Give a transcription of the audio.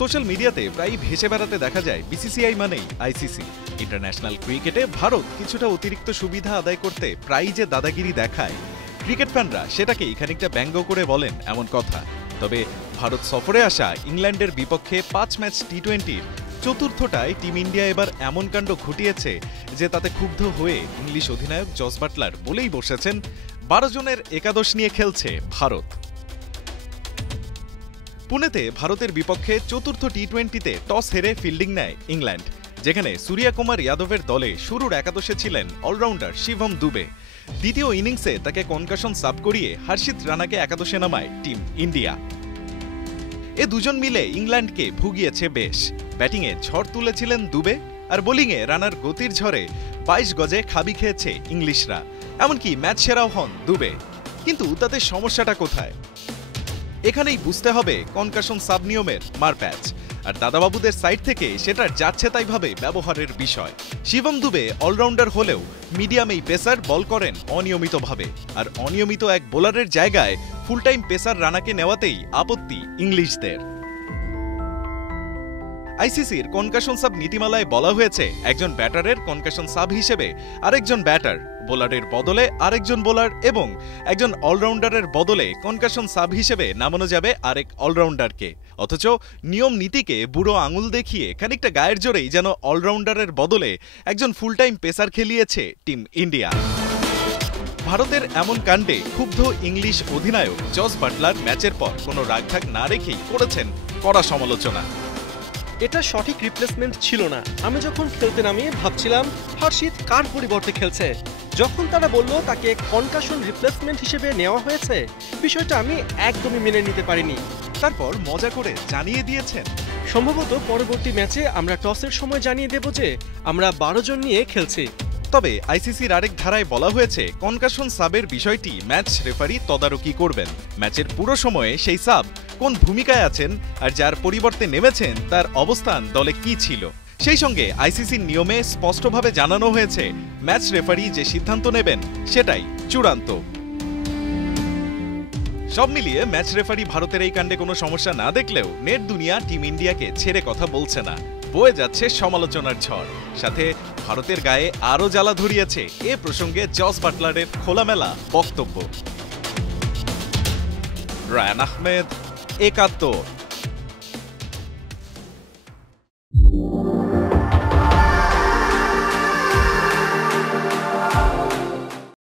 Social মিডিয়াতে প্রায় ভেসে বেড়াতে দেখা যায় বিসিসিআই মানেই আইসিসি। ইন্টারন্যাশনাল ক্রিকেটে ভারত কিছুটা অতিরিক্ত সুবিধা আদায় করতে প্রায়ই যে দাদাগিরি দেখায়, ক্রিকেট ফ্যানরা সেটাকেই খানিকটা ব্যঙ্গ করে বলেন এমন কথা। তবে ভারত সফরে আসা ইংল্যান্ডের বিপক্ষে 5 ম্যাচ টি-20-র চতুর্থটায় টিম ইন্ডিয়া এবার এমন কাণ্ড ঘটিয়েছে যে তাতে ক্ষুব্ধ হয়ে ইংলিশ অধিনায়ক জস বাটলার বলেই বসেছেন 12 জনের একাদশ নিয়ে খেলছে ভারত। পুনেতে ভারতের বিপক্ষে চতুর্থ টি-20-তে টস হেরে ফিল্ডিং নেয় ইংল্যান্ড, যেখানে সূর্যকুমার যাদবের দলে শুরুর একাদশে ছিলেন অলরাউন্ডার শিবম দুবে। দ্বিতীয় ইনিংসে তাকে কনকাশন সাব করিয়ে হর্ষিত রানাকে একাদশে নামায় টিম ইন্ডিয়া। এ দুজন মিলে ইংল্যান্ডকে ভুগিয়েছে বেশ। ব্যাটিংয়ে ঝড় তুলেছিলেন দুবে, আর বোলিংয়ে রানার গতির ঝড়ে 22 গজে খাবি খেয়েছে ইংলিশরা। এমনকি ম্যাচ সেরাও হন দুবে। কিন্তু তাতে সমস্যাটা কোথায়? এখানেই বুঝতে হবে কনকাশন সাব নিয়মের মারপ্যাচ, আর দাদাবাবুদের সাইড থেকে সেটা যাচ্ছে তাই ভাবে ব্যবহারের বিষয়। শিবম দুবে অলরাউন্ডার হলেও মিডিয়াম এই পেসার বল করেন অনিয়মিতভাবে, আর অনিয়মিত এক বোলারের জায়গায় ফুল টাইম পেসার রানাকে নেওয়াতেই আপত্তি ইংলিশদের। আইসিসির কনকাশন সাব নীতিমালায় বলা হয়েছে একজন ব্যাটারের কনকাশন সাব হিসেবে আরেকজন ব্যাটার, বোলারের বদলে আরেকজন বোলার এবং একজন অলরাউন্ডারের বদলে কনকাশন সাব হিসেবে নামানো যাবে আরেক অলরাউন্ডারকে। অথচ নিয়ম নীতিকে বুড়ো আঙুল দেখিয়ে খানিকটা গায়ের জোরেই যেন অলরাউন্ডারের বদলে একজন ফুল টাইম পেসার খেলিয়েছে টিম ইন্ডিয়া। ভারতের এমন কাণ্ডে ক্ষুব্ধ ইংলিশ অধিনায়ক জস বাটলার ম্যাচের পর কোনো রাগঢাক না রেখেই করেছেন কড়া সমালোচনা। এটা সঠিক রিপ্লেসমেন্ট ছিল না। আমি যখন খেলতে নামি ভাবছিলাম হর্ষিত কার পরিবর্তে খেলছে। যখন তারা বলল তাকে কনকাশন রিপ্লেসমেন্ট হিসেবে নেওয়া হয়েছে, বিষয়টা আমি একদমই মেনে নিতে পারিনি। তারপর মজা করে জানিয়ে দিয়েছেন, সম্ভবত পরবর্তী ম্যাচে আমরা টসের সময় জানিয়ে দেব যে আমরা 12 জন নিয়ে খেলছি। তবে আইসিসির আরেক ধারায় বলা হয়েছে কনকাশন সাবের বিষয়টি ম্যাচ রেফারি তদারকি করবেন। ম্যাচের পুরো সময়ে সেই সাব কোন ভূমিকায় আছেন আর যার পরিবর্তে নেমেছেন তার অবস্থান দলে কি ছিল, সেই সঙ্গে আইসিসির নিয়মে স্পষ্টভাবে জানানো হয়েছে ম্যাচ রেফারি যে সিদ্ধান্ত নেবেন সেটাই চূড়ান্ত। সব মিলিয়ে ম্যাচ রেফারি ভারতের এই কাণ্ডে কোনো সমস্যা না দেখলেও নেট দুনিয়া টিম ইন্ডিয়াকে ছেড়ে কথা বলছে না। বয়ে যাচ্ছে সমালোচনার ঝড়, সাথে ভারতের গায়ে আরও জ্বালা ধরিয়েছে এ প্রসঙ্গে জস বাটলারের খোলামেলা বক্তব্য। রায়ান আহমেদ, একাত্তর।